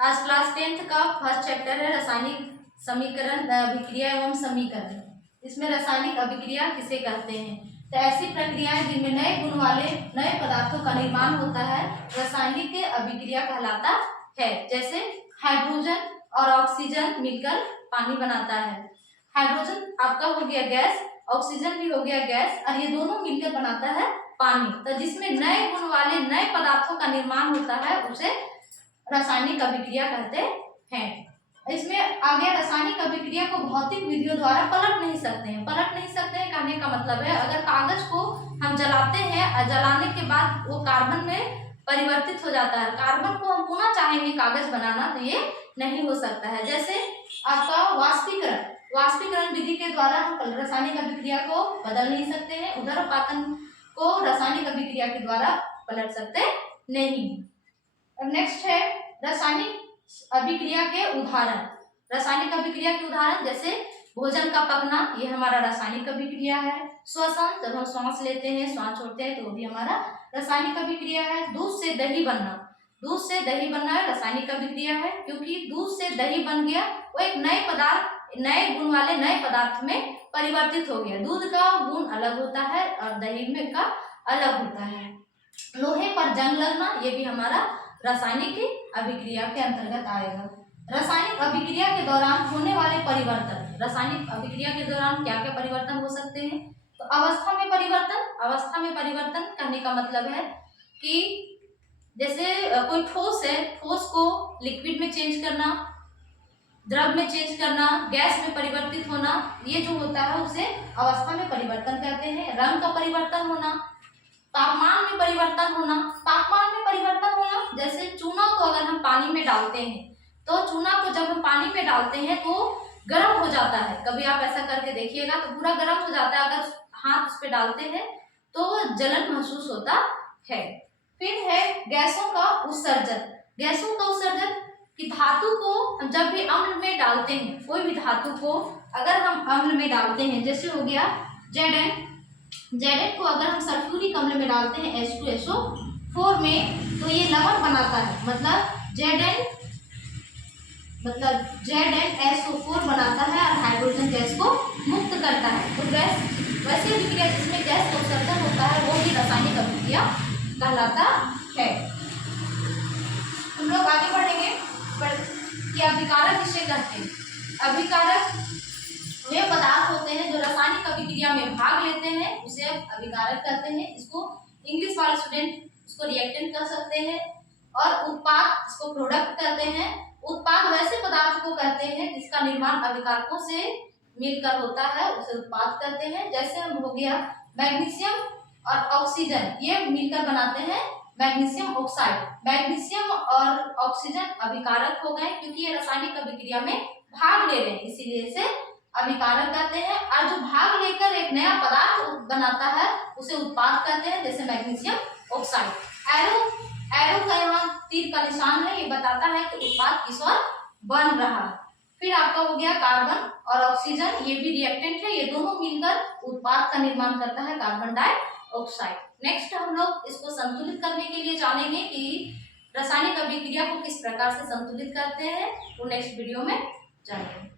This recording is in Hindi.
आज क्लास 10th का फर्स्ट चैप्टर है रासायनिक समीकरण अभिक्रिया एवं समीकरण। इसमें रासायनिक अभिक्रिया किसे कहते हैं? तो ऐसी प्रक्रियाएं जिनमें नए गुण वाले नए पदार्थों का निर्माण होता है रासायनिक अभिक्रिया कहलाता है। जैसे हाइड्रोजन और ऑक्सीजन मिलकर पानी बनाता है। हाइड्रोजन आपका हो गया गैस, ऑक्सीजन भी हो गया गैस, और ये दोनों मिलकर बनाता है पानी। तो जिसमें नए गुण वाले नए पदार्थों का निर्माण होता है उसे रासायनिक अभिक्रिया कहते हैं। इसमें आगे रासायनिक अभिक्रिया को भौतिक विधियों द्वारा पलट नहीं सकते हैं। पलट नहीं सकते हैं कहने का मतलब है अगर कागज को हम जलाते हैं और जलाने के बाद वो कार्बन में परिवर्तित हो जाता है, कार्बन को हम पुनः चाहेंगे कागज बनाना तो ये नहीं हो सकता है। जैसे आपका वाष्पीकरण विधि के द्वारा हम रासायनिक अभिक्रिया को बदल नहीं सकते हैं, उदरपातन को रासायनिक अभिक्रिया के द्वारा पलट सकते नहीं। नेक्स्ट है रासायनिक अभिक्रिया के उदाहरण। रासायनिक अभिक्रिया के उदाहरण जैसे भोजन का पकना, ये हमारा रासायनिक अभिक्रिया है। श्वसन, जब हम सांस लेते हैं श्वास छोड़ते हैं तो वो भी हमारा रासायनिक अभिक्रिया है। दूध से दही बनना, दूध से दही बनना रासायनिक अभिक्रिया है, क्योंकि दूध से दही बन गया, वो एक नए पदार्थ नए गुण वाले नए पदार्थ में परिवर्तित हो गया। दूध का गुण अलग होता है और दही में का अलग होता है। लोहे पर जंग लगना, ये भी हमारा रासायनिक अभिक्रिया के अंतर्गत आएगा। रासायनिक अभिक्रिया के दौरान होने वाले परिवर्तन, रासायनिक अभिक्रिया के दौरान क्या क्या परिवर्तन हो सकते हैं? तो अवस्था में परिवर्तन कहने का मतलब है कि जैसे कोई ठोस है, ठोस को लिक्विड में चेंज करना, द्रव में चेंज करना, गैस में परिवर्तित होना, ये जो होता है उसे अवस्था में परिवर्तन कहते हैं। रंग का परिवर्तन होना, तापमान में परिवर्तन होना, तापमान में परिवर्तन होना जैसे चूना को अगर हम पानी में डालते हैं तो चूना को जब हम पानी में डालते हैं तो गर्म हो जाता है। कभी आप ऐसा करके देखिएगा तो पूरा गर्म हो जाता है, अगर हाथ उस पे डालते हैं तो जलन महसूस होता है। फिर है गैसों का उत्सर्जन। गैसों का उत्सर्जन कि धातु को हम जब भी अम्ल में डालते हैं, कोई भी धातु को अगर हम अम्ल में डालते हैं, जैसे हो गया Zn को अगर हम सल्फ्यूरिक अम्ल में डालते हैं H2SO4 में तो ये लवण बनाता है, मतलब ZnSO4 बनाता है और हाइड्रोजन गैस को मुक्त करता है। तो गैस वैसी अभिक्रिया जिसमें गैस का उत्सर्जन होता है वो भी रासायनिक अभिक्रिया कहलाता है। हम लोग आगे बढ़ेंगे कि अभिकारक किसे कहते हैं। अभिकारक वे पदार्थ होते हैं जो रासायनिक अभिक्रिया में भाग लेते हैं, उसे अभिकारक कहते हैं। इसको इंग्लिश वाले स्टूडेंट इसको रिएक्टेंट कर सकते हैं, और उत्पाद इसको प्रोडक्ट कहते हैं। उत्पाद वैसे पदार्थ को कहते हैं जिसका निर्माण अभिकारकों से मिलकर होता है, उसे उत्पाद कहते हैं। जैसे हम हो गया मैग्नीशियम और ऑक्सीजन, ये मिलकर बनाते हैं मैग्नीशियम ऑक्साइड। मैग्नीशियम और ऑक्सीजन अभिकारक हो गए क्योंकि ये रासायनिक अभिक्रिया में भाग ले रहे हैं, इसीलिए इसे अभिकारक कहते हैं। और जो भाग लेकर एक नया पदार्थ बनाता है उसे उत्पाद कहते हैं, जैसे मैग्नीशियम ऑक्साइड। एरो का यहाँ तीर का निशान है, ये बताता है कि उत्पाद किस ओर बन रहा है। फिर आपका हो गया कार्बन और ऑक्सीजन, ये भी रिएक्टेंट है, ये दोनों मिलकर उत्पाद का निर्माण करता है कार्बन डाइऑक्साइड। नेक्स्ट हम लोग इसको संतुलित करने के लिए जानेंगे कि रासायनिक अभिक्रिया को किस प्रकार से संतुलित करते हैं, तो नेक्स्ट वीडियो में जानेंगे।